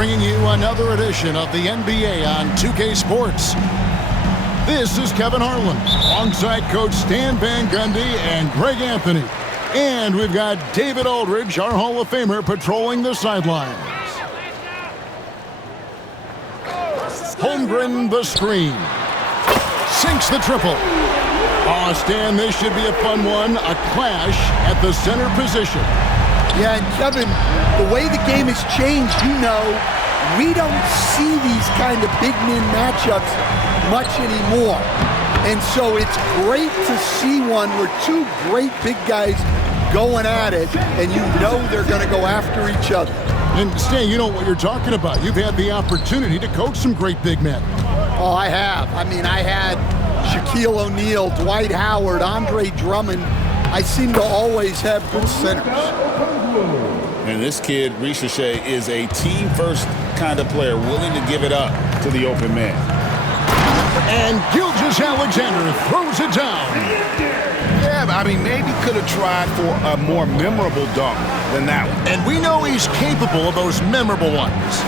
bringing you another edition of the NBA on 2K Sports. This is Kevin Harlan, alongside Coach Stan Van Gundy and Greg Anthony. And we've got David Aldridge, our Hall of Famer, patrolling the sidelines. Holmgren the screen. Sinks the triple. Oh, Stan, this should be a fun one. A clash at the center position. Yeah, and Kevin, the way the game has changed, we don't see these kind of big men matchups much anymore. And so it's great to see one where two great big guys going at it, and they're going to go after each other. And Stan, you know what you're talking about. You've had the opportunity to coach some great big men. Oh, I have. I had Shaquille O'Neal, Dwight Howard, Andre Drummond. I seem to always have good centers. And this kid, Risacher, is a team-first kind of player, willing to give it up to the open man. And Gilgeous-Alexander throws it down. Yeah, maybe could have tried for a more memorable dunk than that one. And we know he's capable of those memorable ones.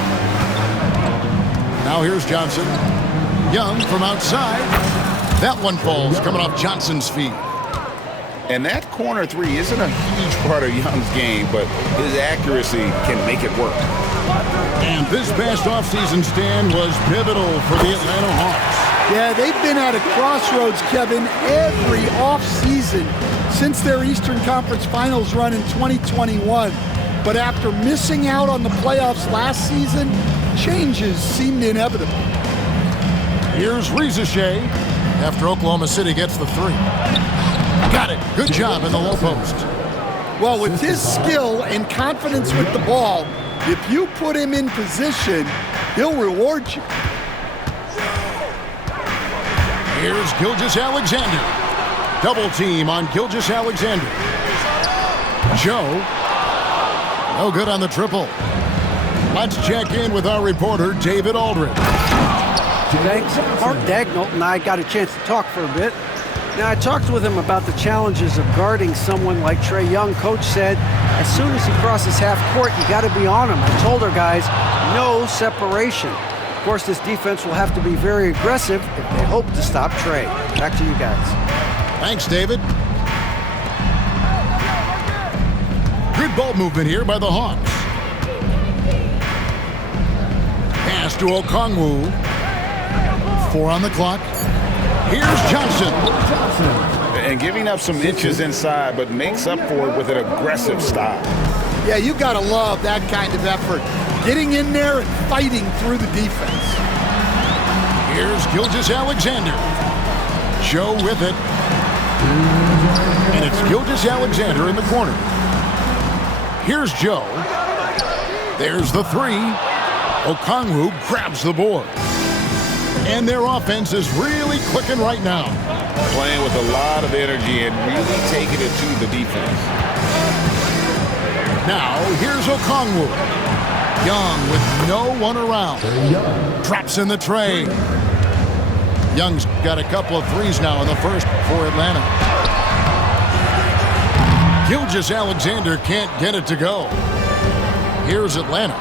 Now here's Johnson. Young from outside. That one falls, coming off Johnson's feet. And that corner three isn't a huge part of Young's game, but his accuracy can make it work. And this past offseason, Stan, was pivotal for the Atlanta Hawks. Yeah, they've been at a crossroads, Kevin, every offseason since their Eastern Conference Finals run in 2021. But after missing out on the playoffs last season, changes seemed inevitable. Here's Risacher after Oklahoma City gets the three. Got it. Good job in the low post. Well, with his skill and confidence with the ball, if you put him in position, he'll reward you. Here's Gilgeous-Alexander. Double team on Gilgeous-Alexander. Joe. No good on the triple. Let's check in with our reporter, David Aldridge. Thanks. Mark Daigneault and I got a chance to talk for a bit. Now, I talked with him about the challenges of guarding someone like Trae Young. Coach said, as soon as he crosses half court, you got to be on him. I told our guys, no separation. Of course, this defense will have to be very aggressive if they hope to stop Trae. Back to you guys. Thanks, David. Good ball movement here by the Hawks. Pass to Okongwu. 4 on the clock. Here's Johnson. And giving up some inches inside, but makes up for it with an aggressive style. Yeah, you got to love that kind of effort. Getting in there and fighting through the defense. Here's Gilgeous-Alexander. Joe with it. And it's Gilgeous-Alexander in the corner. Here's Joe. There's the three. Okongwu grabs the board. And their offense is really clicking right now. Playing with a lot of energy and really taking it to the defense. Now, here's Okongwu. Young with no one around. Drops in the tray. Young's got a couple of threes now in the first for Atlanta. Gilgeous-Alexander can't get it to go. Here's Atlanta.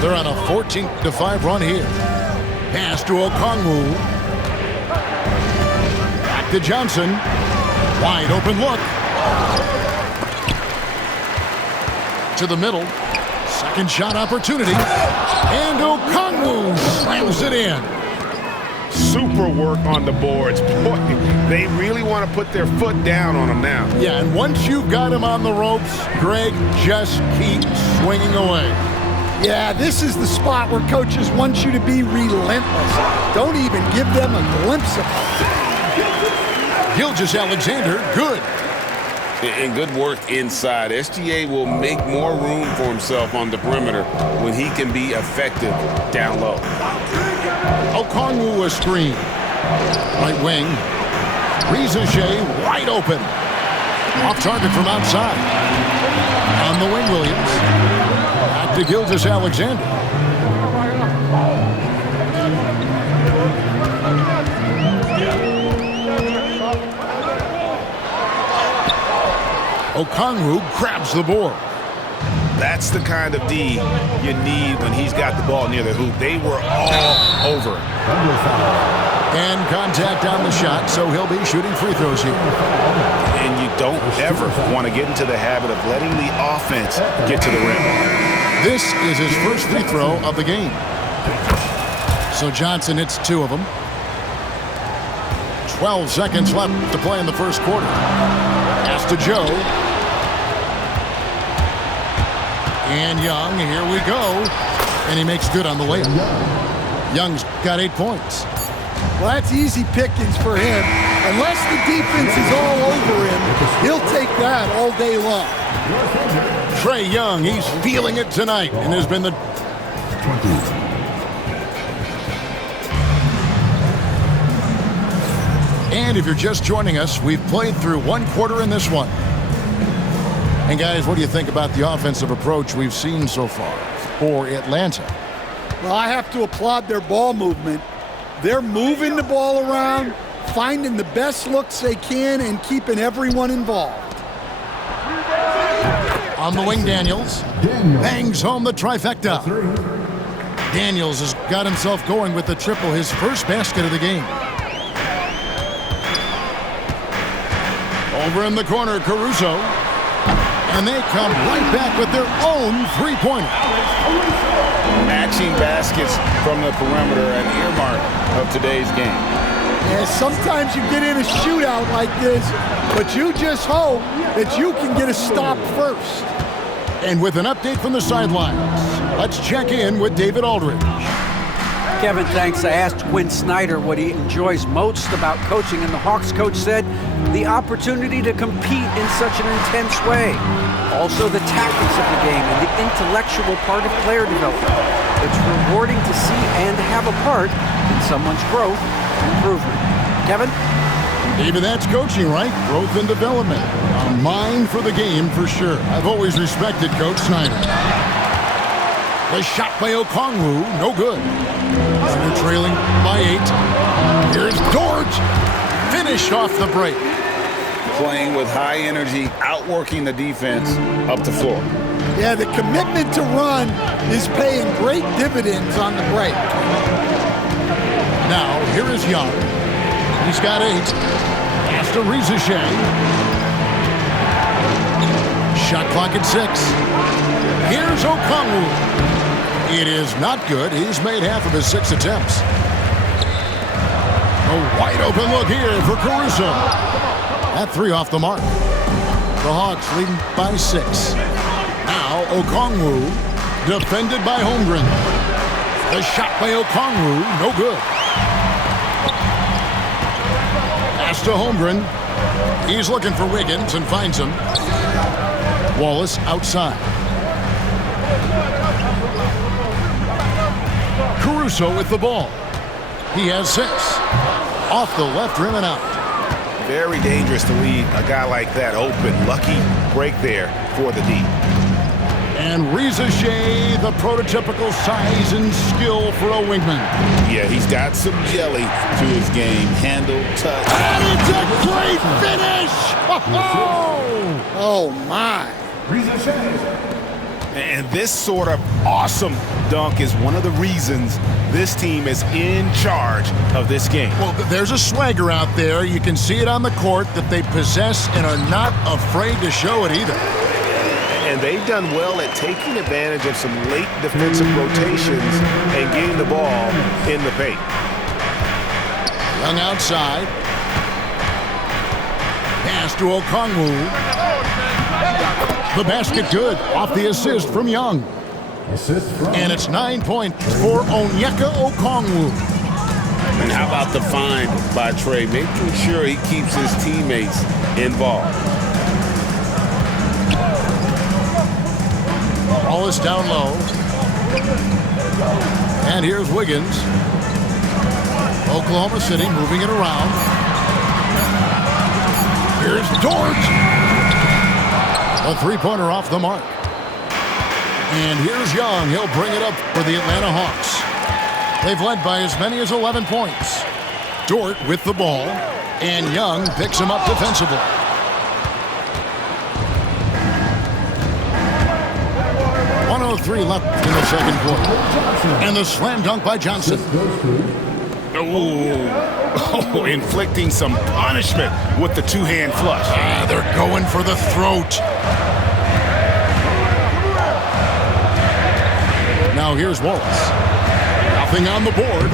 They're on a 14-5 run here. Pass to Okongwu. Back to Johnson. Wide open look. To the middle. Second shot opportunity. And Okongwu slams it in. Super work on the boards. Boy, they really want to put their foot down on him now. Yeah, and once you've got him on the ropes, Greg, just keep swinging away. Yeah, this is the spot where coaches want you to be relentless. Don't even give them a glimpse of it. Gilgeous-Alexander, good. And good work inside. SGA will make more room for himself on the perimeter when he can be effective down low. Okongwu a screen. Right wing. Risacher wide open. Off target from outside. On the wing, Williams. Back to Gilgeous-Alexander. Okongwu grabs the board. That's the kind of D you need when he's got the ball near the hoop. They were all over it. And contact on the shot, so he'll be shooting free throws here. And you don't ever want to get into the habit of letting the offense get to the rim. This is his first free throw of the game. So Johnson hits 2 of them. 12 seconds left to play in the first quarter. Pass to Joe. And Young, here we go. And he makes good on the layup. Young's got 8 points. Well, that's easy pickings for him. Unless the defense is all over him, he'll take that all day long. Trae Young, he's feeling it tonight and has been the... And if you're just joining us, we've played through 1 quarter in this one. And guys, what do you think about the offensive approach we've seen so far for Atlanta? Well, I have to applaud their ball movement. They're moving the ball around, finding the best looks they can, and keeping everyone involved. On the wing, Daniels bangs home the trifecta. Daniels has got himself going with the triple, his first basket of the game. Over in the corner, Caruso. And they come right back with their own three-pointer. Matching baskets from the perimeter, an earmark of today's game. Yeah, sometimes you get in a shootout like this, but you just hope that you can get a stop first. And with an update from the sidelines, let's check in with David Aldridge. Kevin, thanks. I asked Quinn Snyder what he enjoys most about coaching, and the Hawks coach said the opportunity to compete in such an intense way. Also the tactics of the game and the intellectual part of player development. It's rewarding to see and have a part in someone's growth and improvement. Kevin? Even that's coaching, right? Growth and development. A mind for the game for sure. I've always respected Coach Snyder. The shot by Okongwu, no good. And they're trailing by 8. Here's George. Finish off the break. Playing with high energy, outworking the defense up the floor. Yeah, the commitment to run is paying great dividends on the break. Now, here is Young. He's got 8. Pass to Rizasheh. Shot clock at 6. Here's Okongwu. It is not good. He's made half of his 6 attempts. A wide open look here for Caruso. That 3 off the mark. The Hawks leading by 6. Now Okongwu, defended by Holmgren. The shot by Okongwu, no good. Pass to Holmgren. He's looking for Wiggins and finds him. Wallace outside. Caruso with the ball. He has 6. Off the left rim and out. Very dangerous to leave a guy like that open. Lucky break there for the D. And Rizasheh, the prototypical size and skill for a wingman. Yeah, he's got some jelly to his game. Handle, touch. And it's a great finish! Oh, my. And this sort of awesome dunk is one of the reasons this team is in charge of this game. Well, there's a swagger out there. You can see it on the court that they possess and are not afraid to show it either. And they've done well at taking advantage of some late defensive rotations and getting the ball in the paint. Young outside. Pass to Okongwu. The basket good off the assist from Young. And it's 9 points for Onyeka Okongwu. And how about the find by Trae, making sure he keeps his teammates involved. Ball is down low. And here's Wiggins. Oklahoma City moving it around. Here's George. A three-pointer off the mark. And here's Young. He'll bring it up for the Atlanta Hawks. They've led by as many as 11 points. Dort with the ball. And Young picks him up defensively. 2:33 left in the second quarter. And the slam dunk by Johnson. Oh, inflicting some punishment with the two-hand flush. They're going for the throat. Now here's Wallace. Nothing on the board.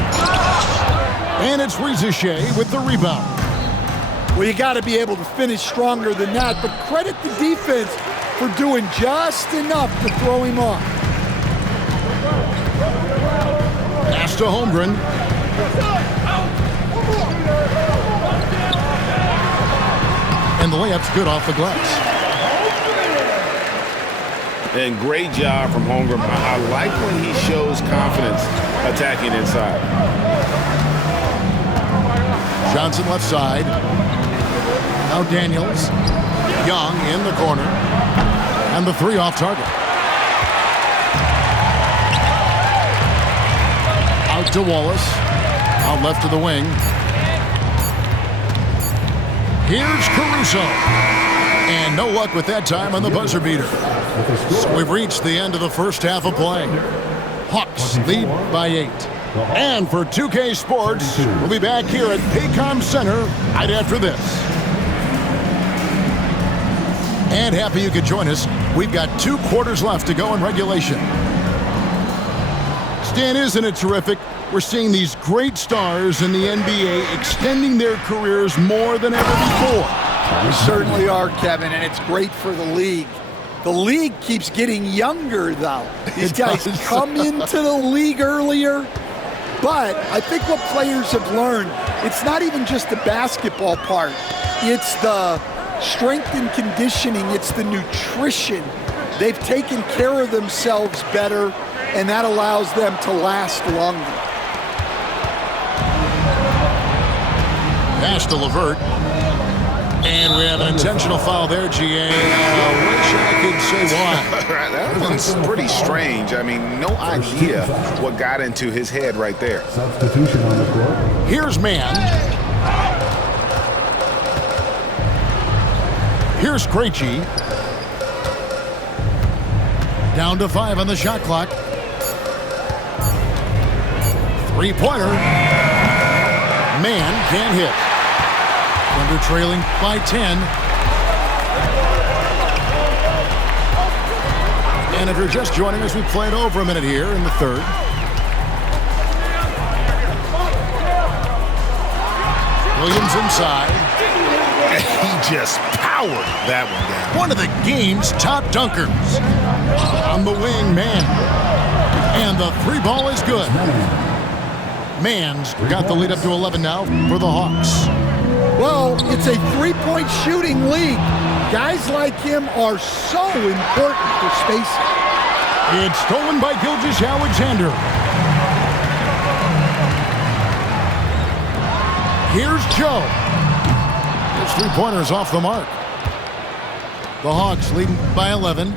And it's Rizier with the rebound. Well, you got to be able to finish stronger than that, but credit the defense for doing just enough to throw him off. Pass to Holmgren. And the layup's good off the glass. And great job from Holmgren. I like when he shows confidence attacking inside. Johnson left side. Now Daniels. Young in the corner. And the three off target. Out to Wallace. Out left to the wing. Here's Caruso. And no luck with that time on the buzzer beater. So we've reached the end of the first half of play. Hawks lead by 8. And for 2K Sports, we'll be back here at Paycom Center right after this. And happy you could join us. We've got 2 quarters left to go in regulation. Stan, isn't it terrific? We're seeing these great stars in the NBA extending their careers more than ever before. We certainly are, Kevin, and it's great for the league. The league keeps getting younger, though. These guys come into the league earlier, but I think what players have learned, it's not even just the basketball part. It's the strength and conditioning. It's the nutrition. They've taken care of themselves better, and that allows them to last longer. Pass to LeVert. And we have an intentional foul there, GA. Wish I could say why. That one's pretty strange. I mean, no idea what got into his head right there. Substitution on the court. Here's Mann. Here's Krejci. Down to 5 on the shot clock. Three-pointer. Mann can't hit. Thunder trailing by 10. And if you're just joining us, we played over a minute here in the third. Williams inside. He just powered that one down. One of the game's top dunkers. On the wing, Mann. And the three ball is good. Mann's got the lead up to 11 now for the Hawks. Well, it's a three-point shooting league. Guys like him are so important for spacing. It's stolen by Gilgeous-Alexander. Here's Joe. His three-pointer's off the mark. The Hawks leading by 11.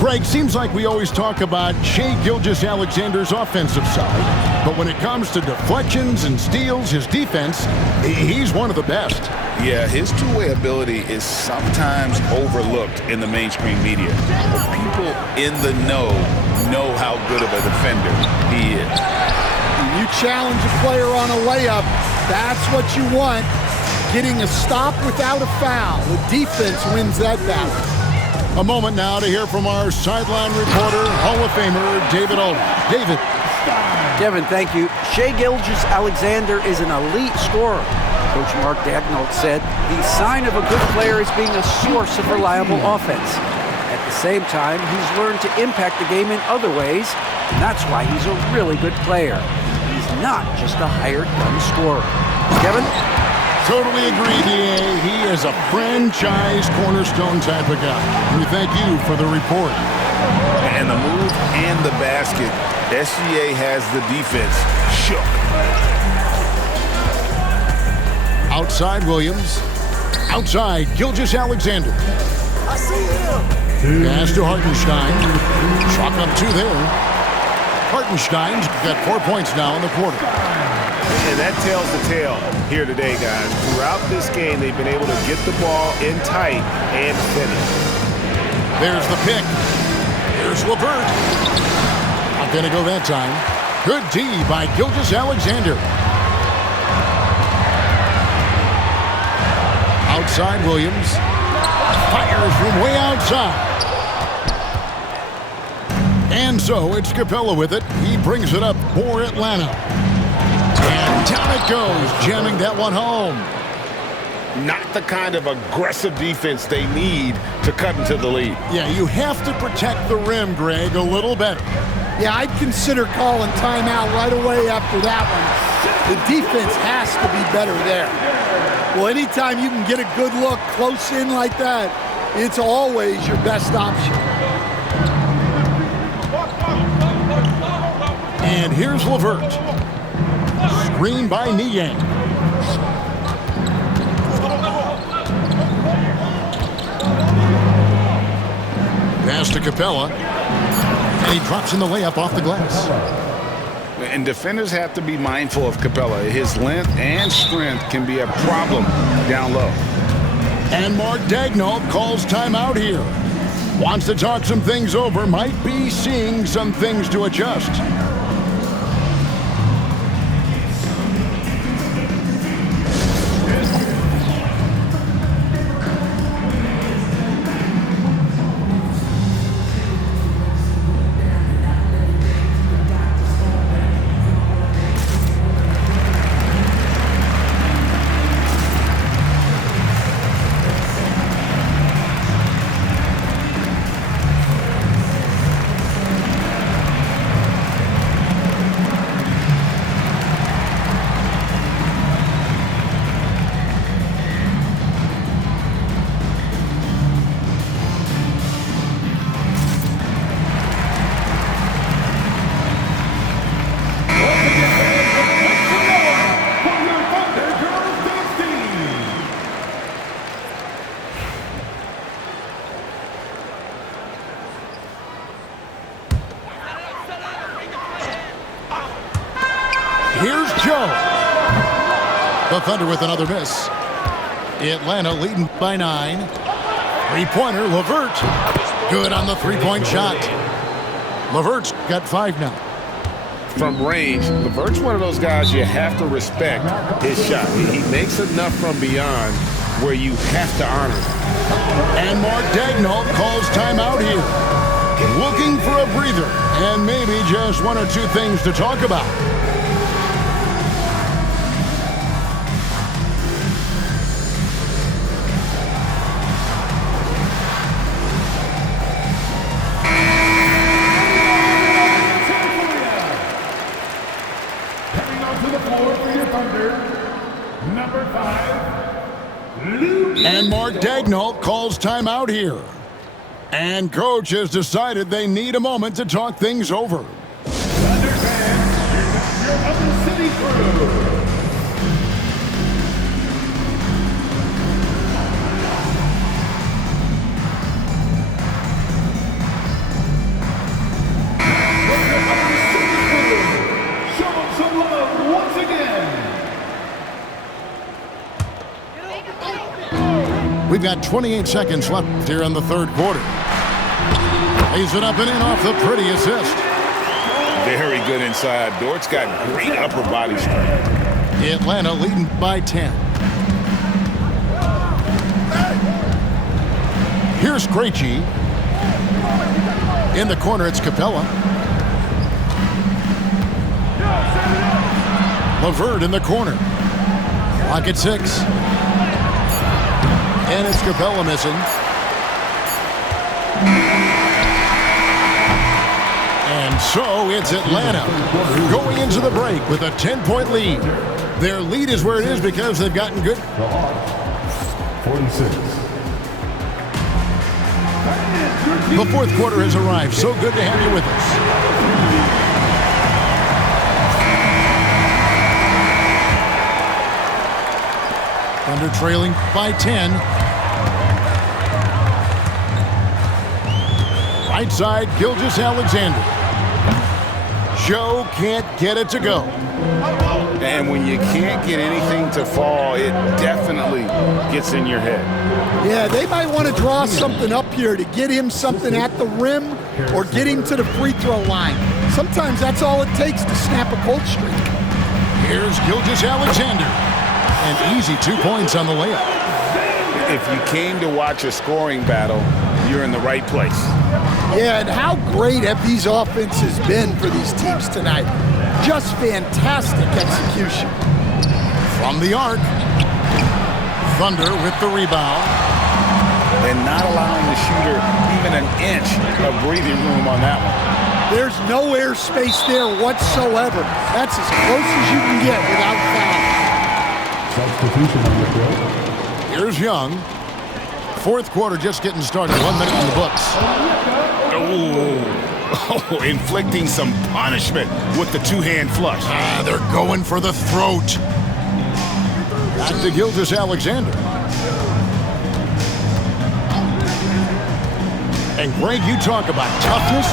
Greg, seems like we always talk about Shai Gilgeous-Alexander's offensive side, but when it comes to deflections and steals, his defense, he's one of the best. Yeah, his two-way ability is sometimes overlooked in the mainstream media. But people in the know how good of a defender he is. When you challenge a player on a layup, that's what you want. Getting a stop without a foul. The defense wins that battle. A moment now to hear from our sideline reporter, Hall of Famer David Aldridge. David. Kevin, thank you. Shai Gilgeous-Alexander is an elite scorer. Coach Mark Daigneault said the sign of a good player is being a source of reliable offense. At the same time, he's learned to impact the game in other ways, and that's why he's a really good player. He's not just a hired gun scorer. Kevin? Totally agree, D.A. He is a franchise cornerstone type of guy. We thank you for the report. And the move and the basket, SGA has the defense shook. Outside Williams. Outside Gilgeous-Alexander. I see him. Pass to Hartenstein. Chalk up 2 there. Hartenstein's got 4 points now in the quarter. And that tells the tale here today, guys. Throughout this game, they've been able to get the ball in tight and finish. There's the pick. Here's LeVert. Not going to go that time. Good D by Gilgeous-Alexander. Outside Williams. Fires from way outside. And so it's Capella with it. He brings it up for Atlanta. And down it goes, jamming that one home. Not the kind of aggressive defense they need to cut into the lead. Yeah, you have to protect the rim, Greg, a little better. Yeah, I'd consider calling timeout right away after that one. The defense has to be better there. Well, anytime you can get a good look close in like that, it's always your best option. And here's LeVert. Screen by Niang. Pass to Capella. And he drops in the layup off the glass. And defenders have to be mindful of Capella. His length and strength can be a problem down low. And Mark Daigneault calls timeout here. Wants to talk some things over. Might be seeing some things to adjust. Here's Joe. The Thunder with another miss. Atlanta leading by 9. Three-pointer, LeVert. Good on the three-point shot. LeVert's got 5 now. From range, LeVert's one of those guys you have to respect his shot. He makes enough from beyond where you have to honor him. And Mark Daigneault calls timeout here. Looking for a breather and maybe just one or two things to talk about. And Mark Daigneault calls timeout here. And coach has decided they need a moment to talk things over. Thunder fans, your Oklahoma City crew. Show them some love once again. We've got 28 seconds left here in the third quarter. Lays it up and in off the pretty assist. Very good inside. Dort's got great upper body strength. Atlanta leading by 10. Here's Krejci. In the corner, it's Capella. LeVert in the corner. Clock at 6. And it's Capella missing. And so it's Atlanta going into the break with a 10-point lead. Their lead is where it is because they've gotten good. 46. The fourth quarter has arrived. So good to have you with us. Thunder trailing by 10. Right side, Gilgeous-Alexander. Joe can't get it to go. And when you can't get anything to fall, it definitely gets in your head. Yeah, they might want to draw something up here to get him something at the rim or getting to the free throw line. Sometimes that's all it takes to snap a cold streak. Here's Gilgeous-Alexander. An easy 2 points on the layup. If you came to watch a scoring battle, you're in the right place. Yeah, and how great have these offenses been for these teams tonight? Just fantastic execution. From the arc, Thunder with the rebound. And not allowing the shooter even an inch of breathing room on that one. There's no air space there whatsoever. That's as close as you can get without foul. Substitution on the court. Here's Young. Fourth quarter just getting started. 1 minute in the books. Oh, inflicting some punishment with the two-hand flush. They're going for the throat. Back to Gilgeous-Alexander. And Greg, you talk about toughness,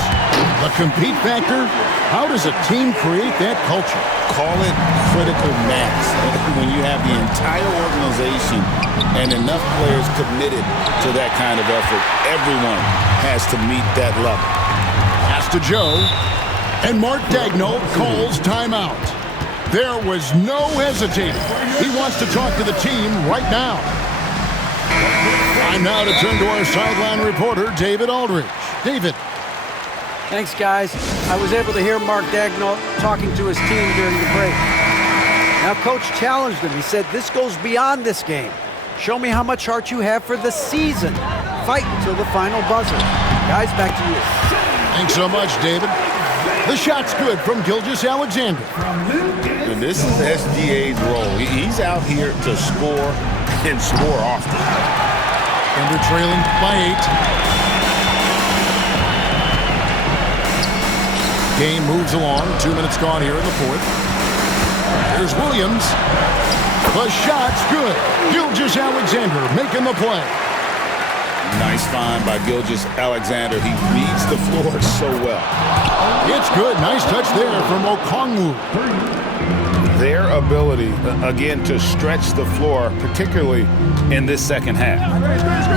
the compete factor. How does a team create that culture? Call it critical mass. When you have the entire organization and enough players committed to that kind of effort, everyone has to meet that level. Pass to Joe, and Mark Daigneault calls timeout. There was no hesitating. He wants to talk to the team right now. Time now to turn to our sideline reporter, David Aldridge. David. Thanks, guys. I was able to hear Mark Daigneault talking to his team during the break. Now, Coach challenged him. He said, this goes beyond this game. Show me how much heart you have for the season. Fight until the final buzzer. Guys, back to you. Thanks so much, David. The shot's good from Gilgeous-Alexander. And this is SGA's role. He's out here to score and score often. Thunder trailing by 8. Game moves along. 2 minutes gone here in the fourth. Here's Williams. The shot's good. Gilgeous-Alexander making the play. Nice find by Gilgeous-Alexander. He reads the floor so well. It's good. Nice touch there from Okongwu. Their ability, again, to stretch the floor, particularly in this second half.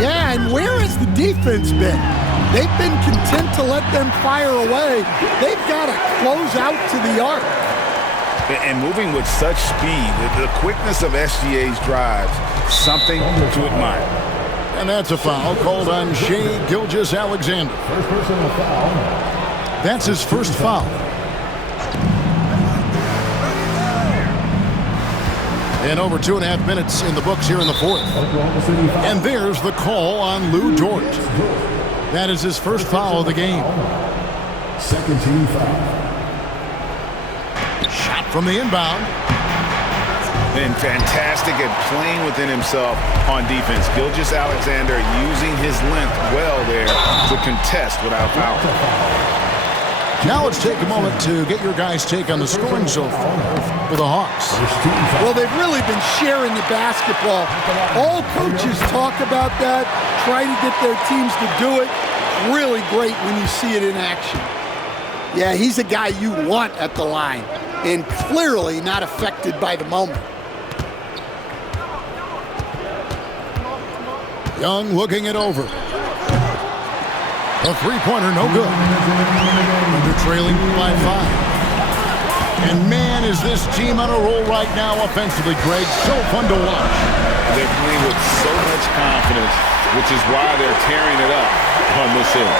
Yeah, and where has the defense been? They've been content to let them fire away. They've got to close out to the arc. And moving with such speed, the quickness of SGA's drives, something to admire. And that's a foul called on Shai Gilgeous-Alexander. First personal foul. That's his first foul. And over 2.5 minutes in the books here in the fourth. Oklahoma City foul. And there's the call on Lou Dort. That is his first foul of the game. Second team foul. Shot from the inbound. And fantastic at playing within himself on defense. Gilgeous-Alexander using his length well there to contest without foul. Now let's take a moment to get your guys' take on the scoring so far for the Hawks. Well, they've really been sharing the basketball. All coaches talk about that, try to get their teams to do it. Really great when you see it in action. Yeah, he's a guy you want at the line, and clearly not affected by the moment. Young looking it over. A three-pointer, no good. Under trailing by 5. And man, is this team on a roll right now offensively, Greg. So fun to watch. They're playing with so much confidence, which is why they're tearing it up on this end.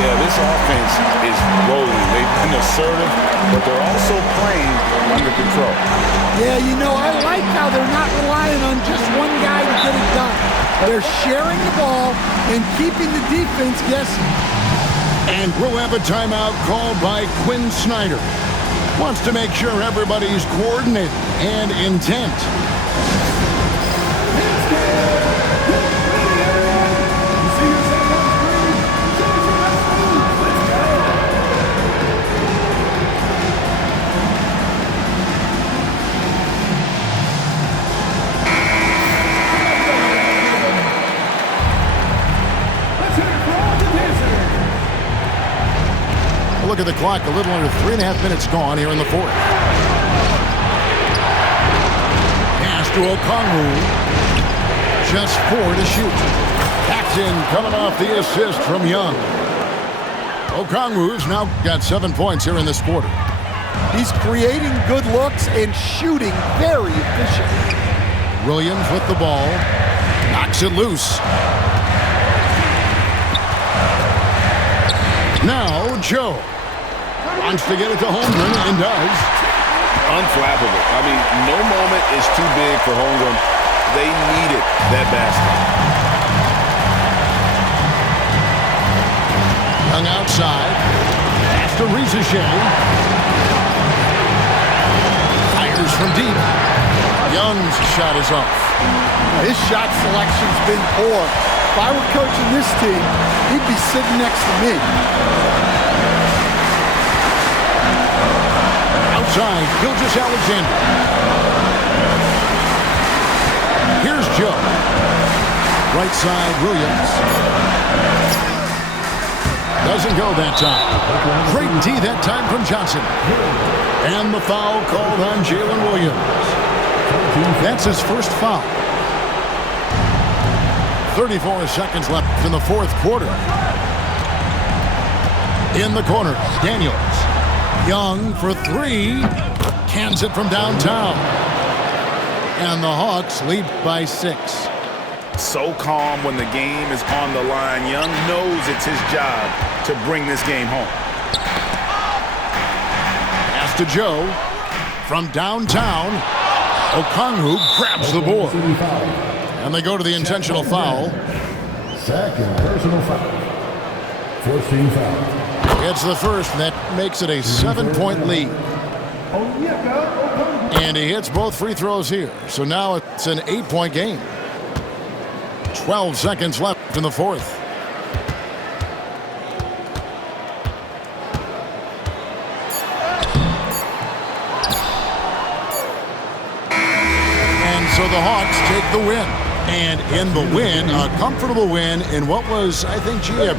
Yeah, this offense is rolling. They've been assertive, but they're also playing under control. Yeah, you know, I like how they're not relying on just one guy to get it done. They're sharing the ball and keeping the defense guessing. And we'll have a timeout called by Quinn Snyder. Wants to make sure everybody's coordinated and intent. Look at the clock, a little under 3.5 minutes gone here in the fourth. Pass to Okongwu. Just 4 to shoot. Paxson coming off the assist from Young. Okongwu's now got 7 points here in this quarter. He's creating good looks and shooting very efficiently. Williams with the ball. Knocks it loose. Now Joe wants to get it to Holmgren and does. Unflappable. I mean, no moment is too big for Holmgren. They needed that basket. Young outside. Pass to Rizachet. Fires from deep. Young's shot is off. His shot selection's been poor. If I were coaching this team, he'd be sitting next to me. Outside, Gilgeous-Alexander. Here's Joe. Right side, Williams. Doesn't go that time. Great D that time from Johnson. And the foul called on Jalen Williams. That's his first foul. 34 seconds left in the fourth quarter. In the corner, Daniels. Young for three. Cans it from downtown. And the Hawks lead by 6. So calm when the game is on the line. Young knows it's his job to bring this game home. Pass to Joe. From downtown, Okongwu grabs the board. And they go to the intentional foul. Second personal foul. 14 foul. It's the first, and that makes it a 7-point lead. And he hits both free throws here. So now it's an 8-point game. 12 seconds left in the fourth. And so the Hawks take the win. And in the win, a comfortable win in what was, I think, a